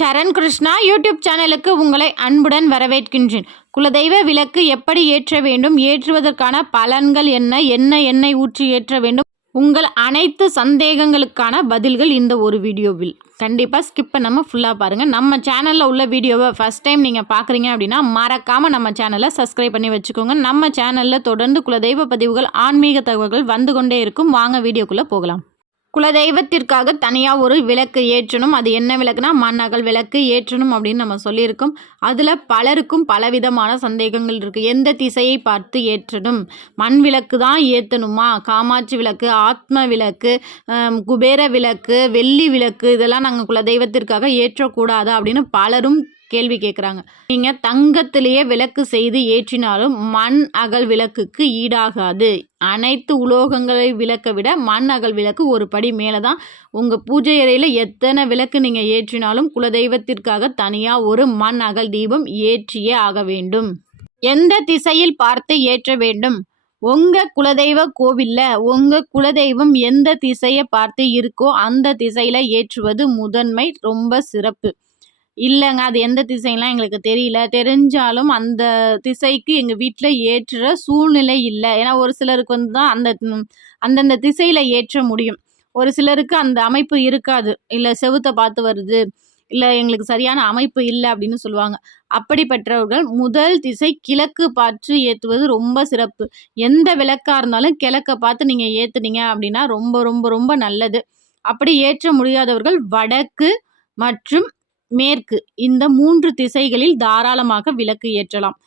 சரண் Krishna YouTube சேனலுக்கு உங்களை அன்புடன் வரவேற்கின்றேன். குலதெய்வ விளக்கு எப்படி ஏற்ற வேண்டும் ஏற்றுவதற்கான பலன்கள் என்ன என்ன எண்ணெய் ஊற்றி ஏற்ற வேண்டும் உங்கள் அனைத்து சந்தேகங்களுக்கான பதில்கள் இந்த ஒரு வீடியோவில். கண்டிப்பாக ஸ்கிப் பண்ணாமல் ஃபுல்லாக பாருங்கள் நம்ம சேனலில் உள்ள வீடியோவை ஃபஸ்ட் டைம் நீங்கள் பார்க்குறீங்க அப்படின்னா மறக்காமல் நம்ம சேனலை சப்ஸ்கிரைப் பண்ணி வச்சுக்கோங்க. நம்ம சேனலில் தொடர்ந்து குலதெய்வ பதிவுகள் ஆன்மீக தகவல்கள் வந்து கொண்டே இருக்கும். வாங்க வீடியோக்குள்ளே போகலாம். குலதெய்வத்திற்காக தனியாக ஒரு விளக்கு ஏற்றணும். அது என்ன விளக்குனா மண்ணகல் விளக்கு ஏற்றணும் அப்படின்னு நம்ம சொல்லியிருக்கோம். அதில் பலருக்கும் பலவிதமான சந்தேகங்கள் இருக்குது எந்த திசையை பார்த்து ஏற்றணும்? மண் விளக்கு தான் ஏற்றணுமா காமாட்சி விளக்கு ஆத்ம விளக்கு குபேர விளக்கு வெள்ளி விளக்கு இதெல்லாம் நாங்கள் குலதெய்வத்திற்காக ஏற்றக்கூடாதா அப்படின்னு பலரும் கேள்வி கேட்குறாங்க நீங்கள் தங்கத்திலேயே விளக்கு செய்து ஏற்றினாலும் மண் அகல் விளக்குக்கு ஈடாகாது. அனைத்து உலோகங்களை விளக்க விட மண் அகல் விளக்கு ஒரு படி மேலே தான் உங்கள் பூஜை அறையில் எத்தனை விளக்கு நீங்கள் ஏற்றினாலும் குலதெய்வத்திற்காக தனியாக ஒரு மண் அகல் தீபம் ஏற்றியே ஆக வேண்டும். எந்த திசையில் பார்த்து ஏற்ற வேண்டும்? உங்கள் குலதெய்வ கோவிலில் உங்கள் குலதெய்வம் எந்த திசையை பார்த்து இருக்கோ அந்த திசையில் ஏற்றுவது முதன்மை ரொம்ப சிறப்பு. இல்லைங்க அது எந்த திசைலாம் எங்களுக்கு தெரியல. தெரிஞ்சாலும் அந்த திசைக்கு எங்கள் வீட்டில் ஏற்றுற சூழ்நிலை இல்லை. ஏன்னா ஒரு சிலருக்கு வந்து தான் அந்த அந்தந்த திசையில் ஏற்ற முடியும். ஒரு சிலருக்கு அந்த அமைப்பு இருக்காது. இல்லை செவுத்தை பார்த்து வருது. இல்லை எங்களுக்கு சரியான அமைப்பு இல்லை அப்படின்னு சொல்லுவாங்க. அப்படிப்பட்டவர்கள் முதல் திசை கிழக்கு பார்த்து ஏற்றுவது ரொம்ப சிறப்பு. எந்த விளக்காக இருந்தாலும் கிழக்க பார்த்து நீங்கள் ஏற்றுனீங்க அப்படின்னா ரொம்ப ரொம்ப ரொம்ப நல்லது. அப்படி ஏற்ற முடியாதவர்கள் வடக்கு மற்றும் மேற்கு. இந்த மூன்று திசைகளில் தாராளமாக விளக்கு ஏற்றலாம்.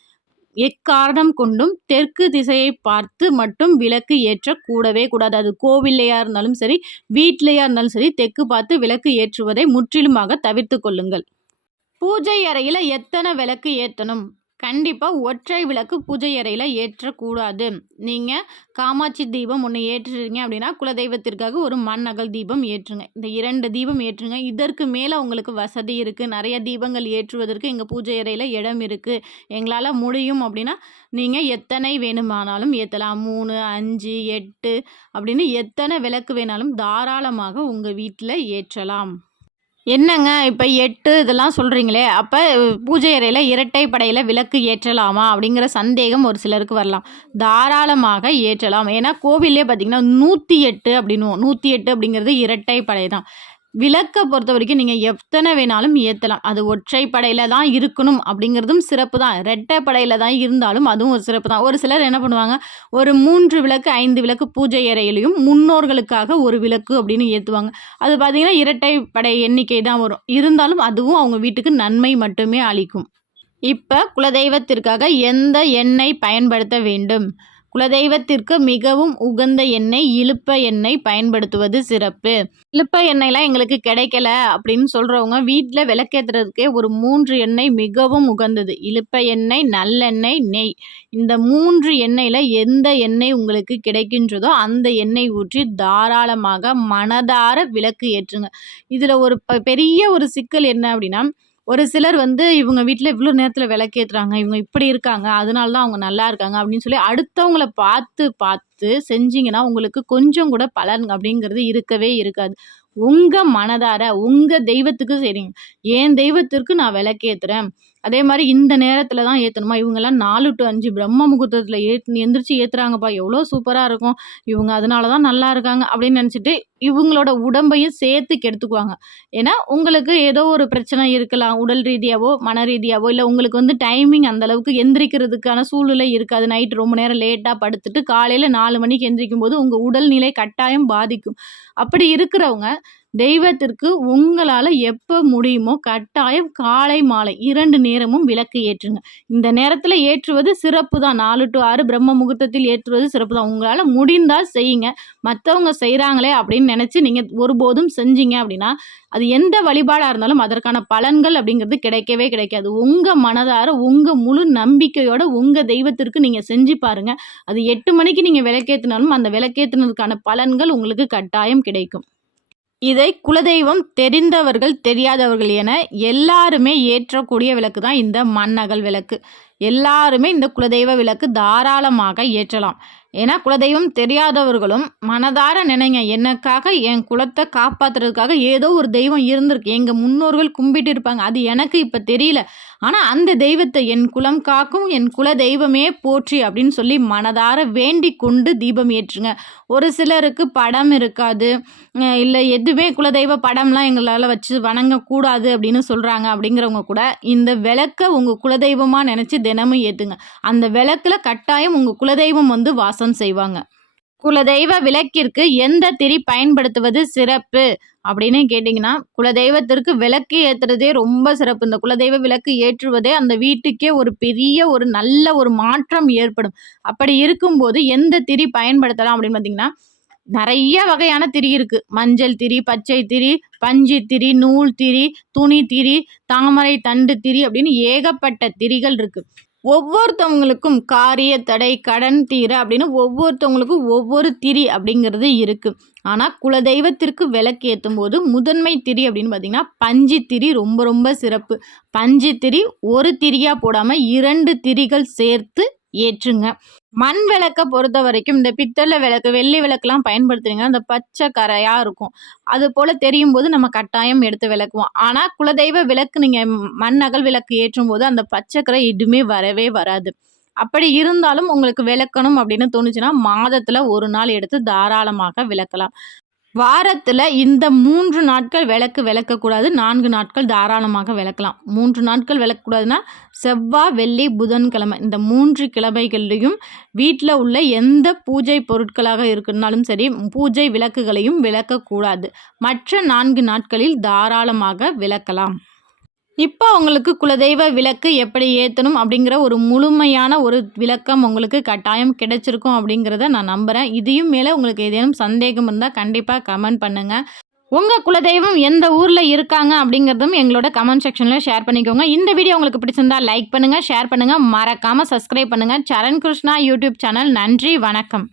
எக்காரணம் கொண்டும் தெற்கு திசையை பார்த்து மட்டும் விளக்கு ஏற்ற கூடவே கூடாது. அது கோவில்லையா இருந்தாலும் சரி வீட்டிலையா இருந்தாலும் சரி தெற்கு பார்த்து விளக்கு ஏற்றுவதை முற்றிலுமாக தவிர்த்து கொள்ளுங்கள். பூஜை அறையில் எத்தனை விளக்கு ஏற்றணும்? கண்டிப்பாக ஒற்றை விளக்கு பூஜை அறையில் ஏற்றக்கூடாது. நீங்கள் காமாட்சி தீபம் ஒன்று ஏற்றுறீங்க அப்படின்னா குலதெய்வத்திற்காக ஒரு மண் அகல் தீபம் ஏற்றுங்க. இந்த இரண்டு தீபம் ஏற்றுங்க. இதற்கு மேலே உங்களுக்கு வசதி இருக்குது நிறைய தீபங்கள் ஏற்றுவதற்கு எங்கள் பூஜை அறையில் இடம் இருக்குது எங்களால் முடியும் அப்படின்னா நீங்கள் எத்தனை வேணுமானாலும் ஏற்றலாம் மூணு அஞ்சு எட்டு அப்படின்னு எத்தனை விளக்கு வேணாலும் தாராளமாக உங்கள் வீட்டில் ஏற்றலாம். என்னங்க இப்போ எட்டு இதெல்லாம் சொல்கிறீங்களே அப்போ பூஜை அறையில் இரட்டை படையில் விளக்கு ஏற்றலாமா அப்படிங்கிற சந்தேகம் ஒரு சிலருக்கு வரலாம். தாராளமாக ஏற்றலாம். ஏன்னா கோவிலே பார்த்திங்கன்னா நூற்றி எட்டு அப்படின்னுவோம் நூற்றி எட்டு அப்படிங்கிறது இரட்டை படை தான். விளக்கை பொறுத்த வரைக்கும் நீங்கள் எத்தனை வேணாலும் ஏற்றலாம் அது ஒற்றை படையில் தான் இருக்கணும் அப்படிங்கிறதும் சிறப்பு தான். ரெட்டை படையில் தான் இருந்தாலும் அதுவும் ஒரு சிறப்பு தான். ஒரு சிலர் என்ன பண்ணுவாங்க? ஒரு மூன்று விளக்கு ஐந்து விளக்கு பூஜை அறையிலையும் முன்னோர்களுக்காக ஒரு விளக்கு அப்படின்னு ஏற்றுவாங்க அது பார்த்திங்கன்னா இரட்டை படை எண்ணிக்கை தான் வரும். இருந்தாலும் அதுவும் அவங்க வீட்டுக்கு நன்மை மட்டுமே அளிக்கும். இப்போ குலதெய்வத்திற்காக எந்த எண்ணெய் பயன்படுத்த வேண்டும்? குலதெய்வத்திற்கு மிகவும் உகந்த எண்ணெய் இழுப்ப எண்ணெய் பயன்படுத்துவது சிறப்பு. இழுப்ப எண்ணெய்லாம் எங்களுக்கு கிடைக்கல அப்படின்னு சொல்கிறவங்க வீட்டில் விளக்கேற்றுறதுக்கே ஒரு மூன்று எண்ணெய் மிகவும் உகந்தது. இழுப்ப எண்ணெய் நல்லெண்ணெய் நெய். இந்த மூன்று எண்ணெயில் எந்த எண்ணெய் உங்களுக்கு கிடைக்கின்றதோ அந்த எண்ணெய் ஊற்றி தாராளமாக மனதார விளக்கு ஏற்றுங்க. இதில் ஒரு பெரிய ஒரு சிக்கல் என்ன அப்படின்னா ஒரு சிலர் வந்து இவங்க வீட்டில் இவ்வளோ நேரத்தில் விளக்கேற்றுறாங்க இவங்க இப்படி இருக்காங்க அதனால தான் அவங்க நல்லா இருக்காங்க அப்படின்னு சொல்லி அடுத்தவங்கள பார்த்து பார்த்து செஞ்சிங்கன்னா உங்களுக்கு கொஞ்சம் கூட பலன் அப்படிங்கிறது இருக்கவே இருக்காது. உங்கள் மனதார உங்கள் தெய்வத்துக்கு சரிங்க. என் தெய்வத்திற்கு நான் விளக்கேற்றுறேன் அதே மாதிரி இந்த நேரத்தில் தான் ஏற்றணுமா இவங்கெல்லாம் நாலு டு அஞ்சு பிரம்ம முகூர்த்தத்தில் ஏத் எந்திரிச்சு ஏற்றுறாங்கப்பா எவ்வளோ சூப்பராக இருக்கும். இவங்க அதனால தான் நல்லா இருக்காங்க அப்படின்னு நினச்சிட்டு இவங்களோட உடம்பையும் சேர்த்து கெடுத்துக்குவாங்க. ஏன்னா உங்களுக்கு ஏதோ ஒரு பிரச்சனை இருக்கலாம். உடல் ரீதியாவோ மன ரீதியாவோ இல்லை உங்களுக்கு வந்து டைமிங் அந்தளவுக்கு எந்திரிக்கிறதுக்கான சூழ்நிலை இருக்காது. நைட் ரொம்ப நேரம் லேட்டாக படுத்துட்டு காலையில் நாலு மணிக்கு எந்திரிக்கும் போது உங்கள் உடல்நிலை கட்டாயம் பாதிக்கும். அப்படி இருக்கிறவங்க தெய்வத்திற்கு உங்களால் எப்போ முடியுமோ கட்டாயம் காலை மாலை இரண்டு நேரமும் விளக்கு ஏற்றுங்க. இந்த நேரத்தில் ஏற்றுவது சிறப்பு தான். நாலு டு ஆறு பிரம்ம முகூர்த்தத்தில் ஏற்றுவது சிறப்பு தான். உங்களால் முடிந்தால் செய்யுங்க. மற்றவங்க செய்கிறாங்களே அப்படின்னு நினச்சி நீங்கள் ஒருபோதும் செஞ்சீங்க அப்படின்னா அது எந்த வழிபாடாக இருந்தாலும் அதற்கான பலன்கள் அப்படிங்கிறது கிடைக்கவே கிடைக்காது. உங்கள் மனதார உங்கள் முழு நம்பிக்கையோட உங்கள் தெய்வத்திற்கு நீங்கள் செஞ்சு பாருங்கள் அது எட்டு மணிக்கு நீங்கள் விளக்கேற்றினாலும் அந்த விளக்கேற்றினதுக்கான பலன்கள் உங்களுக்கு கட்டாயம் கிடைக்கும். இதை குலதெய்வம் தெரிந்தவர்கள் தெரியாதவர்கள் என எல்லாருமே ஏற்றக்கூடிய விளக்கு தான் இந்த மண்ணகல் விளக்கு. எல்லாருமே இந்த குலதெய்வ விளக்கு தாராளமாக ஏற்றலாம். ஏன்னா குலதெய்வம் தெரியாதவர்களும் மனதார நினைங்க. எனக்காக என் குலத்தை காப்பாற்றுறதுக்காக ஏதோ ஒரு தெய்வம் இருந்திருக்கு. எங்கள் முன்னோர்கள் கும்பிட்டு இருப்பாங்க. அது எனக்கு இப்போ தெரியல. ஆனால் அந்த தெய்வத்தை என் குலம் காக்கும் என் குல தெய்வமே போற்றி அப்படின்னு சொல்லி மனதார வேண்டி கொண்டு தீபம் ஏற்றுங்க. ஒரு சிலருக்கு படம் இருக்காது. இல்லை எதுவுமே குலதெய்வ படம்லாம் எங்களால் வச்சு வணங்கக்கூடாது அப்படின்னு சொல்கிறாங்க அப்படிங்கிறவங்க கூட இந்த விளக்கை உங்கள் குலதெய்வமாக நினச்சி தினமும் ஏற்றுங்க அந்த விளக்கில் கட்டாயம் உங்கள் குலதெய்வம் வந்து வாசம் வாசம் செய்வாங்க. குலதெய்வ விளக்கிற்கு எந்த திரி பயன்படுத்துவது சிறப்பு? அப்படின்னு கேட்டிங்கன்னா குலதெய்வத்திற்கு விளக்கு ஏற்றுறதே ரொம்ப சிறப்பு. இந்த குலதெய்வ விளக்கு ஏற்றுவதே அந்த வீட்டுக்கே ஒரு பெரிய ஒரு நல்ல ஒரு மாற்றம் ஏற்படும். அப்படி இருக்கும்போது எந்த திரி பயன்படுத்தலாம் அப்படின்னு பார்த்தீங்கன்னா நிறைய வகையான திரி இருக்குது மஞ்சள் திரி பச்சை திரி பஞ்சு திரி நூல் திரி துணி திரி தாமரை தண்டு திரி அப்படின்னு ஏகப்பட்ட திரிகள் இருக்குது ஒவ்வொருத்தவங்களுக்கும் காரிய தடை கடன் தீர அப்படின்னு ஒவ்வொருத்தவங்களுக்கும் ஒவ்வொரு திரி அப்படிங்கிறது இருக்குது ஆனால் குலதெய்வத்திற்கு விளக்கு ஏற்றும் போது முதன்மை திரி அப்படின்னு பார்த்திங்கன்னா பஞ்சு திரி ரொம்ப ரொம்ப சிறப்பு. பஞ்சு திரி ஒரு திரியாக போடாமல் இரண்டு திரிகள் சேர்த்து ஏற்றுங்க. மண் விளக்கை பொறுத்த வரைக்கும் இந்த பித்தளை விளக்கு வெள்ளி விளக்குலாம் பயன்படுத்துறீங்க அந்த பச்சை கரையாக இருக்கும். அது போல் தெரியும் போது நம்ம கட்டாயம் எடுத்து விளக்குவோம். ஆனால் குலதெய்வ விளக்கு நீங்கள் மண் அகல் விளக்கு ஏற்றும் போது அந்த பச்சை கரை எதுவுமே வரவே வராது. அப்படி இருந்தாலும் உங்களுக்கு விளக்கணும் அப்படின்னு தோணுச்சுன்னா மாதத்தில் ஒரு நாள் எடுத்து தாராளமாக விளக்கலாம். வாரத்தில் இந்த மூன்று நாட்கள் விளக்கு விளக்கக்கூடாது நான்கு நாட்கள் தாராளமாக விளக்கலாம். மூன்று நாட்கள் விளக்கக்கூடாதுன்னா செவ்வாய் வெள்ளி புதன்கிழமை இந்த மூன்று கிழமைகள்லையும் வீட்டில் உள்ள எந்த பூஜை பொருட்களாக இருக்குனாலும் சரி பூஜை விளக்குகளையும் விளக்கக்கூடாது. மற்ற நான்கு நாட்களில் தாராளமாக விளக்கலாம். இப்போ உங்களுக்கு குலதெய்வ விளக்கு எப்படி ஏற்றணும் அப்படிங்கிற ஒரு முழுமையான ஒரு விளக்கம் உங்களுக்கு கட்டாயம் கிடைச்சிருக்கும் அப்படிங்கிறத நான் நம்புகிறேன் இதையும் மேலே உங்களுக்கு ஏதேனும் சந்தேகம் இருந்தால் கண்டிப்பாக கமெண்ட் பண்ணுங்கள் உங்கள் குலதெய்வம் எந்த ஊரில் இருக்காங்க அப்படிங்கிறதும் எங்களோட கமெண்ட் செக்ஷனில் ஷேர் பண்ணிக்கோங்க. இந்த வீடியோ உங்களுக்கு பிடிச்சிருந்தா லைக் பண்ணுங்கள் ஷேர் பண்ணுங்கள் மறக்காமல் சப்ஸ்கிரைப் பண்ணுங்கள் சரண் கிருஷ்ணா யூடியூப் சேனல் நன்றி வணக்கம்.